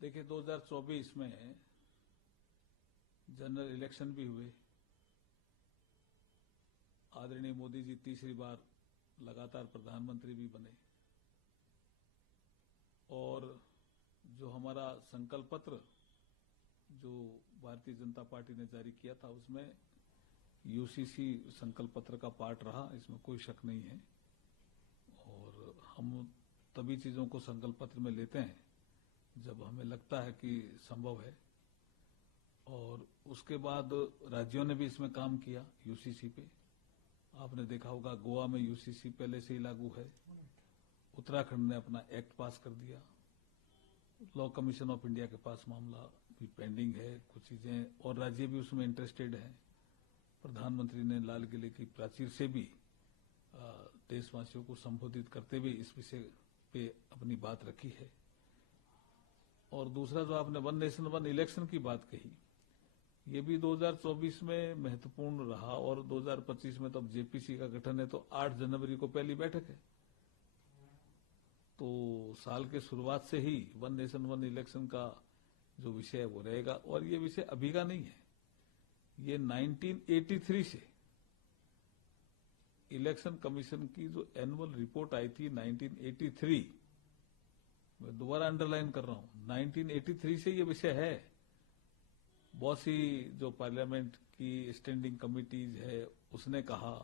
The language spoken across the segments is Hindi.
देखिए 2024 में जनरल इलेक्शन भी हुए। आदरणीय मोदी जी तीसरी बार लगातार प्रधानमंत्री भी बने और जो हमारा संकल्प पत्र जो भारतीय जनता पार्टी ने जारी किया था उसमें यूसीसी संकल्प पत्र का पार्ट रहा, इसमें कोई शक नहीं है। और हम तभी चीजों को संकल्प पत्र में लेते हैं जब हमें लगता है कि संभव है। और उसके बाद राज्यों ने भी इसमें काम किया यूसीसी पे। आपने देखा होगा गोवा में यूसीसी पहले से ही लागू है। उत्तराखंड ने अपना एक्ट पास कर दिया। लॉ कमीशन ऑफ इंडिया के पास मामला भी पेंडिंग है, कुछ चीजें, और राज्य भी उसमें इंटरेस्टेड है। प्रधानमंत्री ने लाल किले की प्राचीर से भी देशवासियों को संबोधित करते हुए इस विषय पे अपनी बात रखी है। और दूसरा जो आपने वन नेशन वन इलेक्शन की बात कही, ये भी 2024 में महत्वपूर्ण रहा। और 2025 में तो अब जेपीसी का गठन है, तो 8 जनवरी को पहली बैठक है। तो साल के शुरुआत से ही वन नेशन वन इलेक्शन का जो विषय है वो रहेगा। और ये विषय अभी का नहीं है, ये 1983 से इलेक्शन कमीशन की जो एनुअल रिपोर्ट आई थी 1983, मैं दोबारा अंडरलाइन कर रहा हूं, 1983 से ये विषय है। बहुत सी जो पार्लियामेंट की स्टैंडिंग कमिटीज है उसने कहा,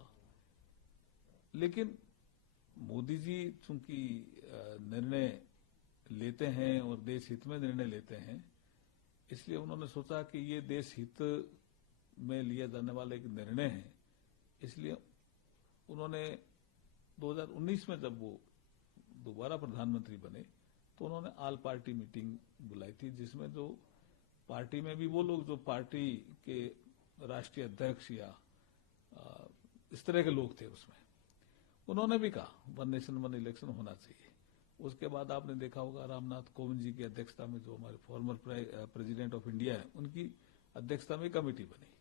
लेकिन मोदी जी चूंकि निर्णय लेते हैं और देश हित में निर्णय लेते हैं, इसलिए उन्होंने सोचा कि ये देश हित में लिया जाने वाला एक निर्णय है। इसलिए उन्होंने 2019 में जब वो दोबारा प्रधानमंत्री बने तो उन्होंने ऑल पार्टी मीटिंग बुलाई थी, जिसमें जो पार्टी में भी वो लोग जो पार्टी के राष्ट्रीय अध्यक्ष या इस तरह के लोग थे, उसमें उन्होंने भी कहा वन नेशन वन इलेक्शन होना चाहिए। उसके बाद आपने देखा होगा रामनाथ कोविंद जी की अध्यक्षता में, जो हमारे फॉर्मर प्रेसिडेंट ऑफ इंडिया है, उनकी अध्यक्षता में कमेटी बनी।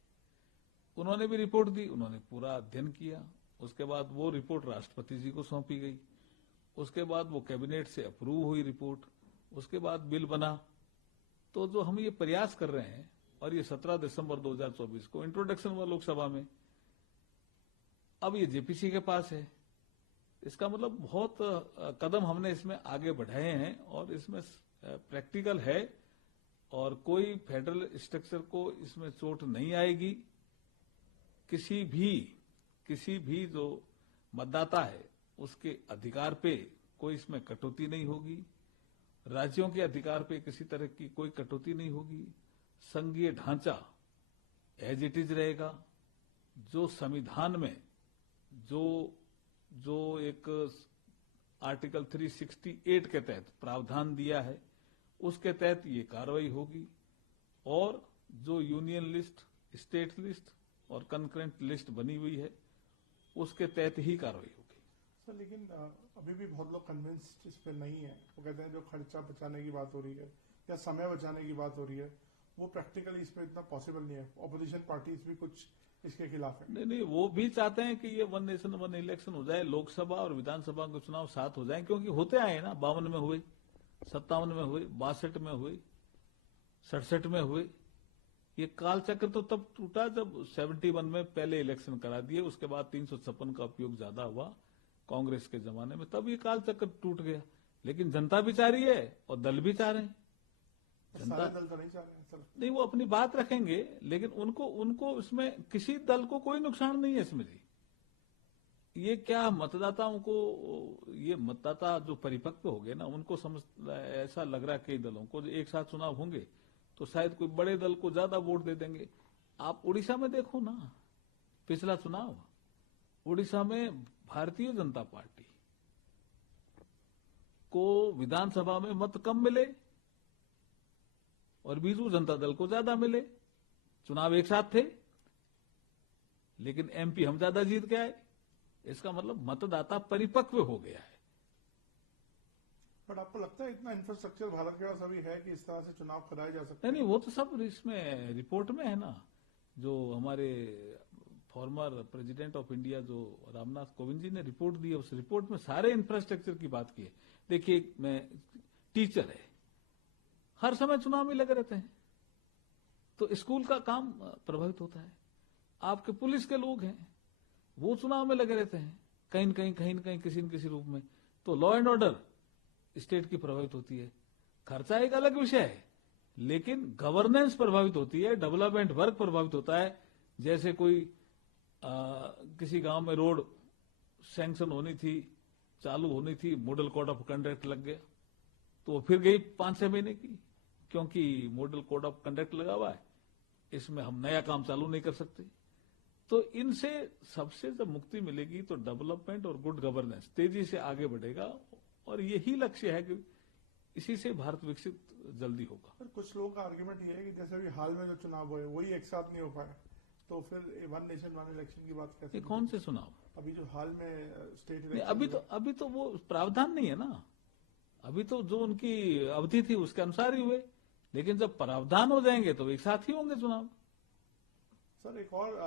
उन्होंने भी रिपोर्ट दी, उन्होंने पूरा अध्ययन किया। उसके बाद वो रिपोर्ट राष्ट्रपति जी को सौंपी गई। उसके बाद वो कैबिनेट से अप्रूव हुई रिपोर्ट। उसके बाद बिल बना। तो जो हम ये प्रयास कर रहे हैं, और ये 17 दिसंबर 2024 को इंट्रोडक्शन हुआ लोकसभा में, अब ये जेपीसी के पास है। इसका मतलब बहुत कदम हमने इसमें आगे बढ़ाए हैं और इसमें प्रैक्टिकल है और कोई फेडरल स्ट्रक्चर को इसमें चोट नहीं आएगी। किसी भी जो मतदाता है उसके अधिकार पे कोई इसमें कटौती नहीं होगी। राज्यों के अधिकार पे किसी तरह की कोई कटौती नहीं होगी। संघीय ढांचा एज इट इज रहेगा। जो संविधान में जो एक आर्टिकल 368 के तहत प्रावधान दिया है, उसके तहत ये कार्रवाई होगी। और जो यूनियन लिस्ट, स्टेट लिस्ट और कंकरेंट लिस्ट बनी हुई है, उसके तहत ही कार्रवाई होगी। सर, लेकिन अभी भी बहुत लोग कन्विंस्ड इस पे नहीं है। वो कहते हैं जो खर्चा बचाने की बात हो रही है या समय बचाने की बात हो रही है, वो प्रैक्टिकली इस पे इतना पॉसिबल नहीं है। ऑपोजिशन पार्टीज भी कुछ इसके खिलाफ है। नहीं, वो भी चाहते हैं कि ये वन नेशन वन इलेक्शन हो जाए, लोकसभा और विधानसभा के चुनाव साथ हो जाए, क्योंकि होते आए ना। 52 में हुए, 57 में हुए, 62 में हुए, 67 में हुए। ये कालचक्र तो तब टूटा जब 71 में पहले इलेक्शन करा दिए। उसके बाद 356 का उपयोग ज्यादा हुआ कांग्रेस के जमाने में, तब ये कालचक्र टूट गया। लेकिन जनता भी चाह रही है और दल भी चाह रहे हैं। सारे दल तो नहीं चाह रहे हैं सर। नहीं, वो अपनी बात रखेंगे, लेकिन उनको इसमें किसी दल को कोई नुकसान नहीं है इसमें जी। ये क्या मतदाताओं को, ये मतदाता जो परिपक्व हो गए ना, उनको समझ ऐसा लग रहा है कई दलों को एक साथ चुनाव होंगे तो शायद कोई बड़े दल को ज्यादा वोट दे देंगे। आप उड़ीसा में देखो ना, पिछला चुनाव उड़ीसा में भारतीय जनता पार्टी को विधानसभा में मत कम मिले और बीजू जनता दल को ज्यादा मिले। चुनाव एक साथ थे, लेकिन एमपी हम ज्यादा जीत के आए। इसका मतलब मतदाता परिपक्व हो गया है। बट आपको लगता है इतना इंफ्रास्ट्रक्चर भारत के पास अभी है कि इस तरह से चुनाव कराए जा सकते हैं? नहीं, वो तो सब इसमें रिपोर्ट में है ना। जो हमारे फॉर्मर प्रेसिडेंट ऑफ इंडिया जो रामनाथ कोविंद जी ने रिपोर्ट दी है, उस रिपोर्ट में सारे इंफ्रास्ट्रक्चर की बात की है। देखिए, मैं टीचर है, हर समय चुनाव में लगे रहते हैं, तो स्कूल का काम प्रभावित होता है। आपके पुलिस के लोग हैं, वो चुनाव में लगे रहते हैं, कहीं न कहीं किसी न किसी रूप में, तो लॉ एंड ऑर्डर स्टेट की प्रभावित होती है। खर्चा एक अलग विषय है, लेकिन गवर्नेंस प्रभावित होती है, डेवलपमेंट वर्क प्रभावित होता है। जैसे कोई किसी गांव में रोड सैंक्शन होनी थी, चालू होनी थी, मॉडल कोड ऑफ कंडक्ट लग गया, तो वो फिर गई 5-6 महीने की, क्योंकि मॉडल कोड ऑफ कंडक्ट लगा हुआ है, इसमें हम नया काम चालू नहीं कर सकते। तो इनसे सबसे जब मुक्ति मिलेगी तो डेवलपमेंट और गुड गवर्नेंस तेजी से आगे बढ़ेगा, और यही लक्ष्य है कि इसी से भारत विकसित जल्दी होगा। पर कुछ लोगों का आर्ग्यूमेंट ये है कि जैसे अभी हाल में जो चुनाव हुए वही एक साथ नहीं हो पाए, तो फिर वन नेशन वन इलेक्शन की बात कैसे? कौन से चुनाव? अभी जो हाल में स्टेट इलेक्शन, अभी तो वो प्रावधान नहीं है ना, अभी तो जो उनकी अवधि थी उसके अनुसार ही हुए, लेकिन जब प्रावधान हो जाएंगे तो एक साथ ही होंगे चुनाव। सर एक और